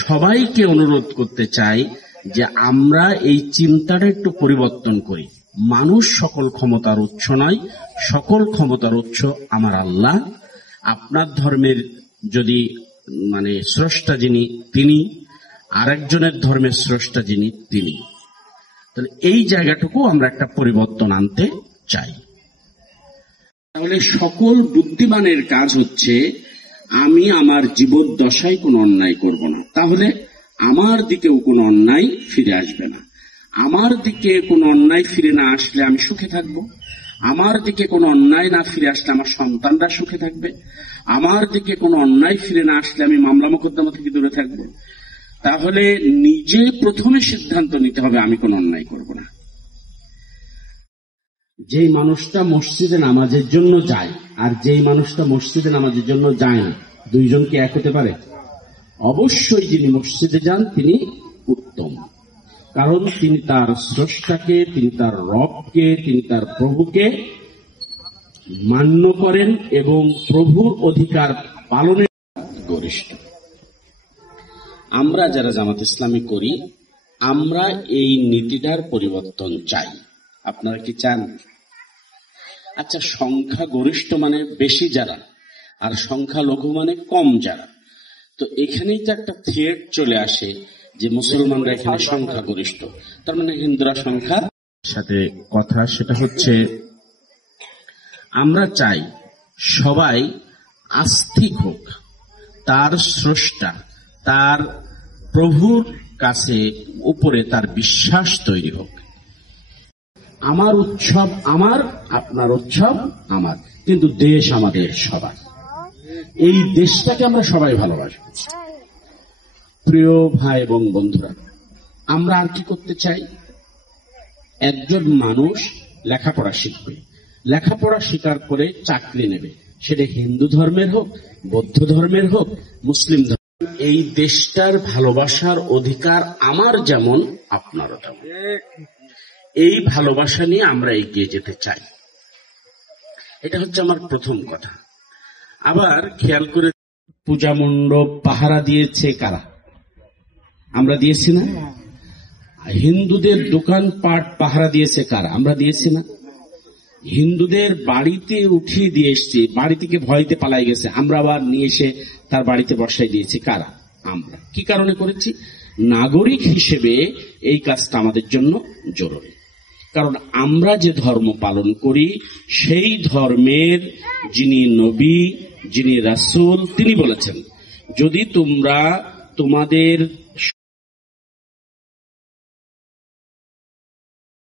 সবাইকে অনুরোধ করতে চাই যে আমরা এই চিন্তাটা একটু পরিবর্তন করি। মানুষ সকল ক্ষমতার উৎস নয়, সকল ক্ষমতার উৎস আমার আল্লাহ। আপনার ধর্মের যদি স্রষ্টা যিনি তিনি, আরেকজনের ধর্মের স্রষ্টা যিনি তিনি। তাহলে এই জায়গাটুকু আমরা একটা পরিবর্তন আনতে চাই। তাহলে সকল বুদ্ধিমানের কাজ হচ্ছে আমি আমার জীবদ্দশায় কোনো অন্যায় করব না, তাহলে আমার দিকেও কোনো অন্যায় ফিরে আসবে না। আমার দিকে কোনো অন্যায় ফিরে না আসলে আমি সুখে থাকবো। আমার দিকে কোনো অন্যায় না ফিরে আসলে আমার সন্তানরা সুখে থাকবে। আমার দিকে কোনো অন্যায় ফিরে না আসলে আমি মামলা মোকদ্দমা থেকে দূরে থাকবো। তাহলে নিজে প্রথমে সিদ্ধান্ত নিতে হবে আমি কোনো অন্যায় করব না। যেই মানুষটা মসজিদে নামাজের জন্য যায় আর যেই মানুষটা মসজিদে নামাজের জন্য যায় না, দুইজন কি এক হতে পারে? অবশ্যই যিনি মসজিদে যান তিনি উত্তম, কারণ তিনি তার স্রষ্টাকে, তিনি তার রবকে, তিনি তার প্রভুকে মান্য করেন এবং প্রভুর অধিকার পালনের গরিষ্ঠ। আমরা যারা জামাত ইসলামী করি, আমরা এই নীতিটার পরিবর্তন চাই। আপনারা কি চান? আচ্ছা, সংখ্যা গরিষ্ঠ মানে বেশি যারা, আর সংখ্যা লঘু মানে কম যারা। তো এখানেই তো একটা থ্রেড চলে আসে যে মুসলমানরা এখানে সংখ্যা গরিষ্ঠ, তার মানে হিন্দুরা সংখ্যা সাথে কথা। সেটা হচ্ছে আমরা চাই সবাই আস্তিক হোক, তার স্রষ্টা, তার প্রভুর কাছে উপরে তার বিশ্বাস তৈরি হোক। আমার উৎসব আমার, আপনার উৎসব আমার, কিন্তু দেশ আমাদের সবার। এই দেশটাকে আমরা সবাই ভালোবাসি। প্রিয় ভাই এবং বন্ধুরা, আমরা আর কি করতে চাই? একজন মানুষ লেখাপড়া শিখবে, লেখাপড়া শিকার করে চাকরি নেবে, সেটা হিন্দু ধর্মের হোক, বৌদ্ধ ধর্মের হোক, মুসলিম ধর্মের। এই দেশটার ভালোবাসার অধিকার আমার যেমন আপনারও তেমন। এই ভালোবাসা নিয়ে আমরা এগিয়ে যেতে চাই। এটা হচ্ছে আমার প্রথম কথা। আবার খেয়াল করে, পূজা মণ্ডপ পাহারা দিয়েছে কারা? আমরা দিয়েছি না? হিন্দুদের দোকানপাট পাহারা দিয়েছে কারা? আমরা দিয়েছি না? হিন্দুদের বাড়িতে উঠিয়ে দিয়ে এসছি, বাড়ি থেকে ভয়তে পালাই গেছে, আমরা আবার নিয়ে এসে তার বাড়িতে বসাই দিয়েছি কারা? আমরা। কি কারণে করেছি? নাগরিক হিসেবে এই কাজটা আমাদের জন্য জরুরি। কারণ আমরা যে ধর্ম পালন করি সেই ধর্মের যিনি নবী, যিনি রাসূল, তিনি বলেছেন যদি তোমরা তোমাদের